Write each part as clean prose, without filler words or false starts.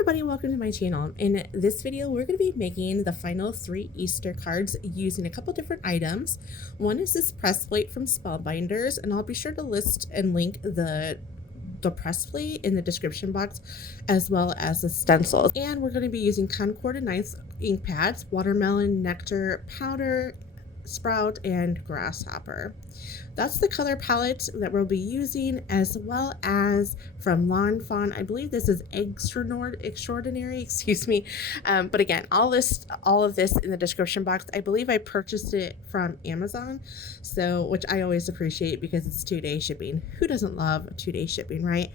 everybody, welcome to my channel. In this video, we're going to be making the final 3 Easter cards using a couple different items. One is this press plate from Spellbinders, and I'll be sure to list and link the press plate in the description box, as well as the stencils. And we're going to be using Concord and Ninth ink pads, watermelon, nectar, powder, sprout, and grasshopper. That's the color palette that we'll be using, as well as from Lawn Fawn. I believe this is extraordinary, excuse me. But again, I'll list all of this in the description box. I believe I purchased it from Amazon, so which I always appreciate because it's 2-day shipping. Who doesn't love 2-day shipping, right?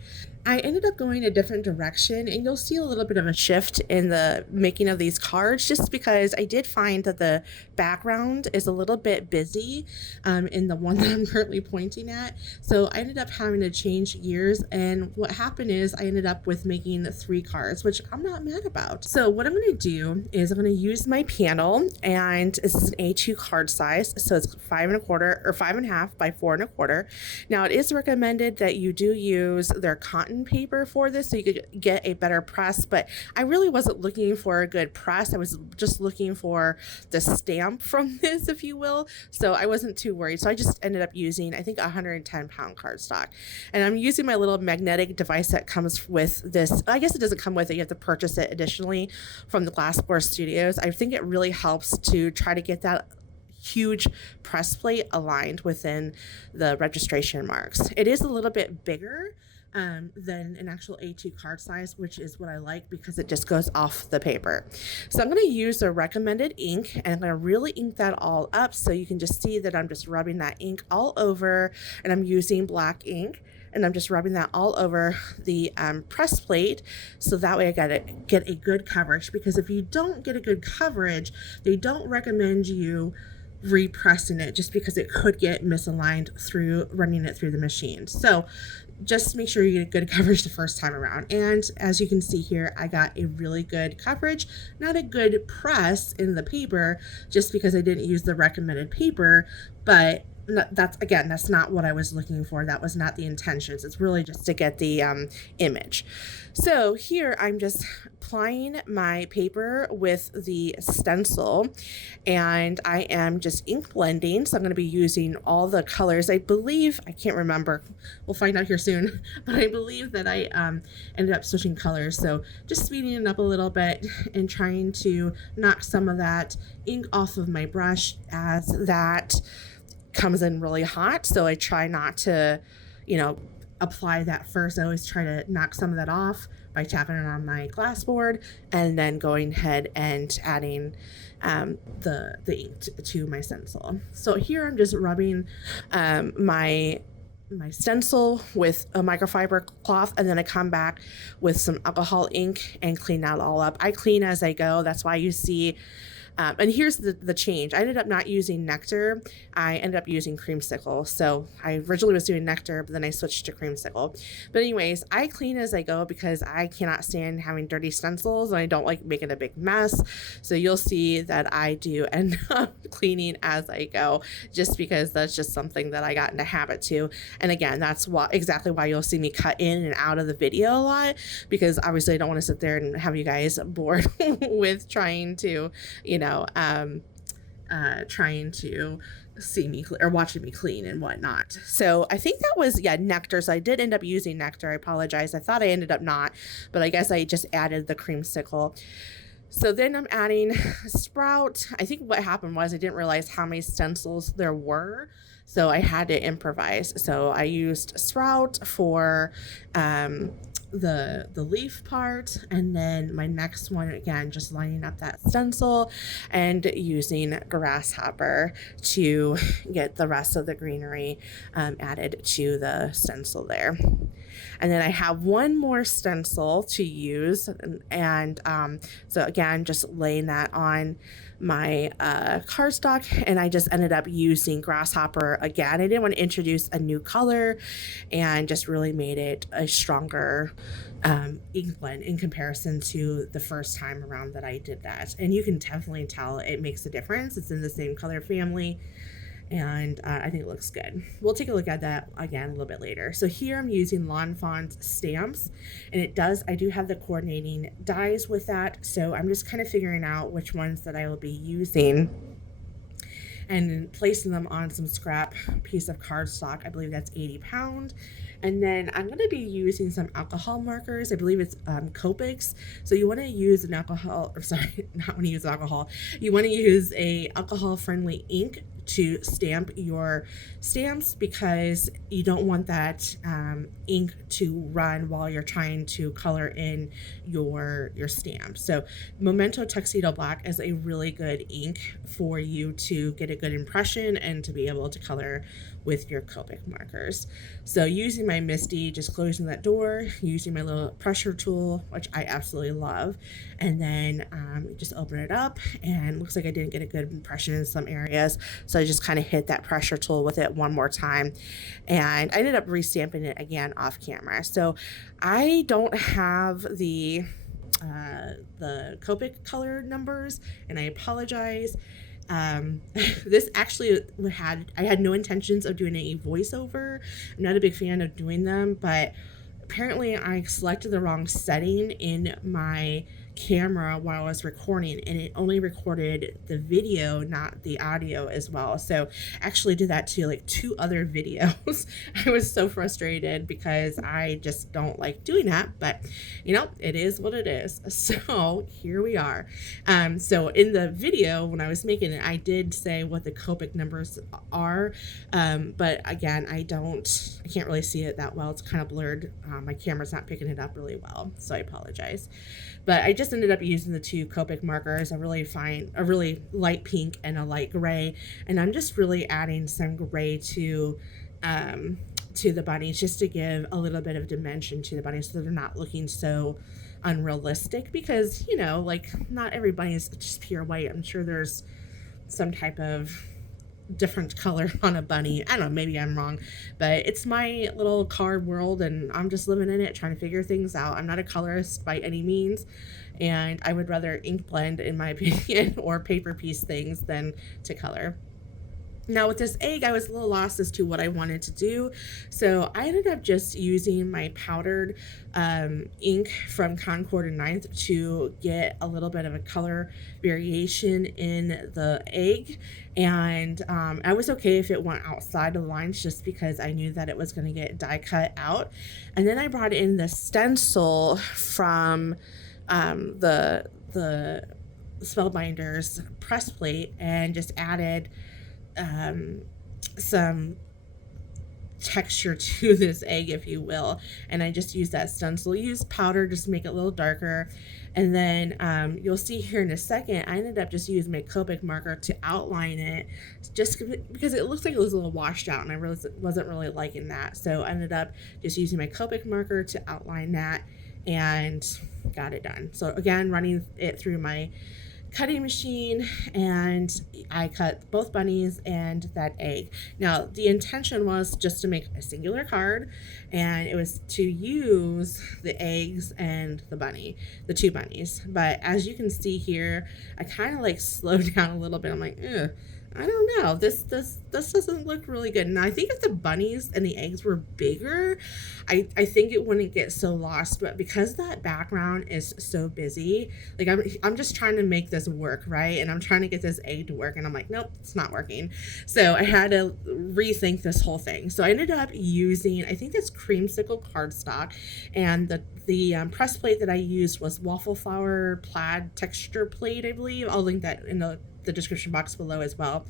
I ended up going a different direction, and you'll see a little bit of a shift in the making of these cards, just because I did find that the background is a little bit busy in the one that I'm currently pointing at. So I ended up having to change gears, and what happened is I ended up with making 3 cards, which I'm not mad about. So what I'm going to do is I'm going to use my panel, and this is an A2 card size, so it's 5 1/4 or 5 1/2 by 4 1/4. Now it is recommended that you do use their cotton paper for this so you could get a better press, but I really wasn't looking for a good press. I was just looking for the stamp from this, if you will, so I wasn't too worried. So I just ended up using, I think, 110-pound cardstock, and I'm using my little magnetic device that comes with this. I guess it doesn't come with it, you have to purchase it additionally from the Glassbore Studios. I think it really helps to try to get that huge press plate aligned within the registration marks. It is a little bit bigger than an actual A2 card size, which is what I like because it just goes off the paper. So I'm going to use the recommended ink, and I'm going to really ink that all up so you can just see that I'm just rubbing that ink all over, and I'm using black ink, and I'm just rubbing that all over the press plate, so that way I get a good coverage, because if you don't get a good coverage, they don't recommend you repressing it just because it could get misaligned through running it through the machine. So just make sure you get good coverage the first time around. And as you can see here, I got a really good coverage, not a good press in the paper, just because I didn't use the recommended paper, but that's not what I was looking for. That was not the intentions. It's really just to get the image. So here I'm just applying my paper with the stencil, and I am just ink blending. So I'm going to be using all the colors. I believe, I can't remember, we'll find out here soon, but I believe that I ended up switching colors. So just speeding it up a little bit and trying to knock some of that ink off of my brush as that comes in really hot. So I try not to, apply that first. I always try to knock some of that off by tapping it on my glass board, and then going ahead and adding the ink to my stencil. So here I'm just rubbing my stencil with a microfiber cloth, and then I come back with some alcohol ink and clean that all up. I clean as I go. That's why you see and here's the change. I ended up not using nectar. I ended up using creamsicle. So I originally was doing nectar, but then I switched to creamsicle. But anyways, I clean as I go because I cannot stand having dirty stencils, and I don't like making a big mess. So you'll see that I do end up cleaning as I go, just because that's just something that I got in a habit to. And again, that's exactly why you'll see me cut in and out of the video a lot, because obviously I don't want to sit there and have you guys bored with trying to, trying to see me or watching me clean and whatnot. So I think that was, nectar. So I did end up using nectar. I apologize. I thought I ended up not, but I guess I just added the creamsicle. So then I'm adding sprout. I think what happened was I didn't realize how many stencils there were, so I had to improvise. So I used sprout for the leaf part, and then my next one, again, just lining up that stencil and using grasshopper to get the rest of the greenery added to the stencil there. And then I have one more stencil to use, and so again, just laying that on my cardstock, and I just ended up using grasshopper again. I didn't want to introduce a new color, and just really made it a stronger ink blend in comparison to the first time around that I did that. And you can definitely tell it makes a difference. It's in the same color family, and I think it looks good. We'll take a look at that again a little bit later. So here I'm using Lawn Fawn's stamps, and I do have the coordinating dies with that, so I'm just kind of figuring out which ones that I will be using and placing them on some scrap piece of cardstock. I believe that's 80 pound. And then I'm going to be using some alcohol markers. I believe it's Copics. So you want to use an alcohol, or sorry, not want to use alcohol. You want to use a alcohol-friendly ink to stamp your stamps, because you don't want that ink to run while you're trying to color in your stamp. So Memento Tuxedo Black is a really good ink for you to get a good impression and to be able to color with your Copic markers. So using my Misty, just closing that door, using my little pressure tool, which I absolutely love, and then just open it up, and looks like I didn't get a good impression in some areas, so I just kind of hit that pressure tool with it one more time, and I ended up restamping it again off camera. So I don't have the Copic color numbers, and I apologize. This actually I had no intentions of doing a voiceover. I'm not a big fan of doing them, but apparently I selected the wrong setting in my camera while I was recording, and it only recorded the video, not the audio as well. So I actually did that to like 2 other videos. I was so frustrated because I just don't like doing that, but it is what it is. So here we are. So in the video when I was making it, I did say what the Copic numbers are, but again, I can't really see it that well. It's kind of blurred. My camera's not picking it up really well, so I apologize. But I just ended up using the 2 Copic markers, a really light pink and a light gray, and I'm just really adding some gray to the bunnies, just to give a little bit of dimension to the bunnies, so they're not looking so unrealistic, because like not every bunny is just pure white. I'm sure there's some type of different color on a bunny. I don't know, maybe I'm wrong, but it's my little card world, and I'm just living in it, trying to figure things out. I'm not a colorist by any means, and I would rather ink blend, in my opinion, or paper piece things than to color. Now with this egg, I was a little lost as to what I wanted to do, so I ended up just using my powdered ink from Concord and Ninth to get a little bit of a color variation in the egg, and I was okay if it went outside the lines, just because I knew that it was going to get die cut out. And then I brought in the stencil from the Spellbinders press plate, and just added some texture to this egg, if you will, and I just used that stencil. Use powder just to make it a little darker, and then you'll see here in a second, I ended up just using my Copic marker to outline it, just because it looks like it was a little washed out, and I really wasn't really liking that, so I ended up just using my Copic marker to outline that and got it done. So again, running it through my cutting machine, and I cut both bunnies and that egg. Now the intention was just to make a singular card, and it was to use the eggs and the 2 bunnies. But as you can see here, I kind of like slowed down a little bit. I'm like, I don't know, this doesn't look really good. And I think if the bunnies and the eggs were bigger, I think it wouldn't get so lost. But because that background is so busy, like I'm just trying to make this work, right? And I'm trying to get this egg to work, and I'm like, nope, it's not working. So I had to rethink this whole thing. So I ended up using, I think that's creamsicle cardstock, and the press plate that I used was waffle flower plaid texture plate, I believe. I'll link that in the description box below as well,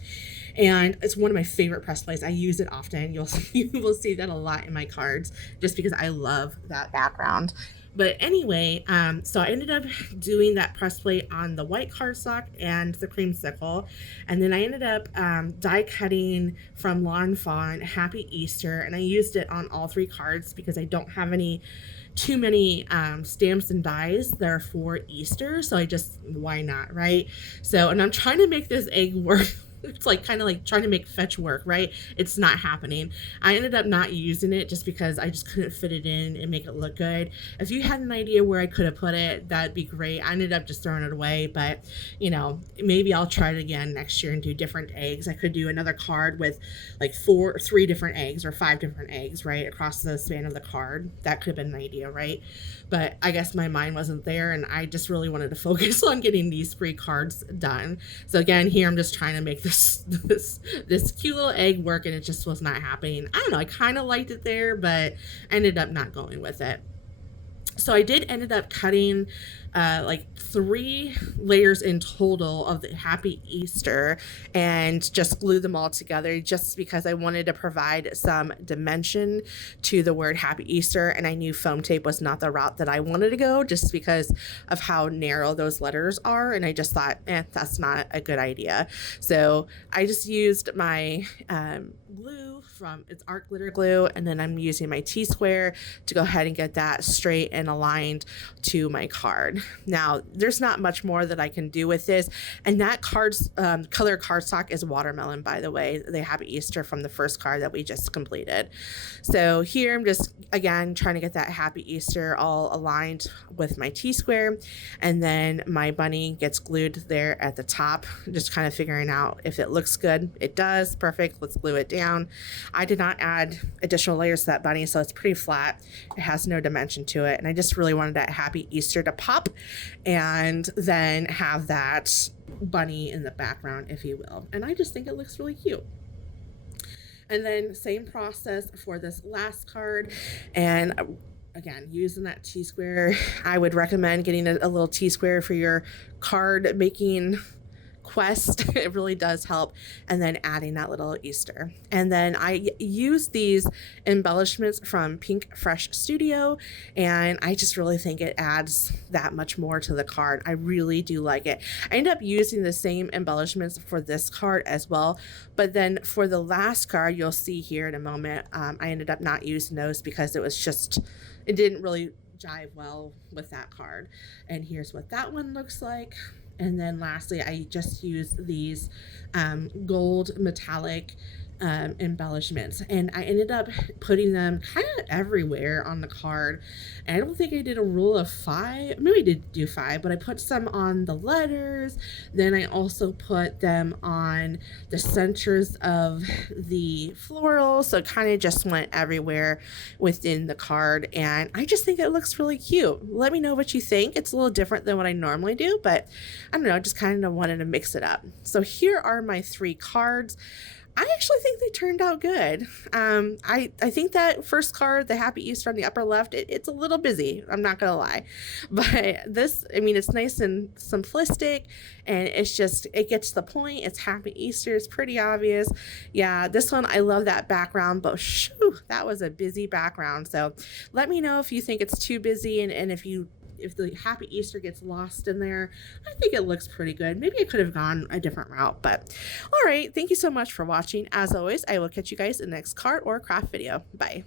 and it's one of my favorite press plates. I use it often. You will see that a lot in my cards, just because I love that background. But anyway, so I ended up doing that press plate on the white cardstock and the creamsicle, and then I ended up die cutting from Lawn Fawn Happy Easter, and I used it on all 3 cards because I don't have too many stamps and dies that are for Easter, so why not, right? So, and I'm trying to make this egg work It's like kind of like trying to make fetch work, right? It's not happening. I ended up not using it just because I just couldn't fit it in and make it look good. If you had an idea where I could have put it, that'd be great. I ended up just throwing it away, but maybe I'll try it again next year and do different eggs. I could do another card with like three different eggs or five different eggs, right, across the span of the card. That could have been an idea, right? But I guess my mind wasn't there, and I just really wanted to focus on getting these free cards done. So again, here I'm just trying to make this cute little egg work, and it just was not happening. I don't know. I kind of liked it there, but ended up not going with it. So I did ended up cutting like 3 layers in total of the Happy Easter and just glue them all together just because I wanted to provide some dimension to the word Happy Easter, and I knew foam tape was not the route that I wanted to go just because of how narrow those letters are, and I just thought, that's not a good idea. So I just used my glue from it's art glitter glue, and then I'm using my T-square to go ahead and get that straight and aligned to my card. Now there's not much more that I can do with this, and that card's color cardstock is watermelon, by the way. They have Easter from the first card that we just completed. So here I'm just again trying to get that Happy Easter all aligned with my T-square, and then my bunny gets glued there at the top, just kind of figuring out if it looks good. It does. Perfect. Let's glue it down. I did not add additional layers to that bunny, so it's pretty flat. It has no dimension to it, and I just really wanted that Happy Easter to pop and then have that bunny in the background, if you will. And I just think it looks really cute. And then same process for this last card, and again using that T-square. I would recommend getting a little T-square for your card making quest. It really does help. And then adding that little Easter, and then I use these embellishments from Pink Fresh Studio, and I just really think it adds that much more to the card. I really do like it. I end up using the same embellishments for this card as well, but then for the last card you'll see here in a moment, I ended up not using those because it didn't really jive well with that card. And here's what that one looks like. And then lastly, I just used these gold metallic embellishments, and I ended up putting them kind of everywhere on the card. And I don't think I did a rule of 5. Maybe I did do 5, but I put some on the letters. Then I also put them on the centers of the floral, so it kind of just went everywhere within the card, and I just think it looks really cute. Let me know what you think. It's a little different than what I normally do, but I don't know, just kind of wanted to mix it up. So here are my 3 cards. I actually think they turned out good. I think that first card, the Happy Easter on the upper left, it's a little busy. I'm not going to lie. But this, I mean, it's nice and simplistic, and it gets to the point. It's Happy Easter. It's pretty obvious. Yeah, this one, I love that background, but shoo, that was a busy background. So let me know if you think it's too busy, and if the Happy Easter gets lost in there. I think it looks pretty good. Maybe I could have gone a different route, but all right. Thank you so much for watching. As always, I will catch you guys in the next card or craft video. Bye.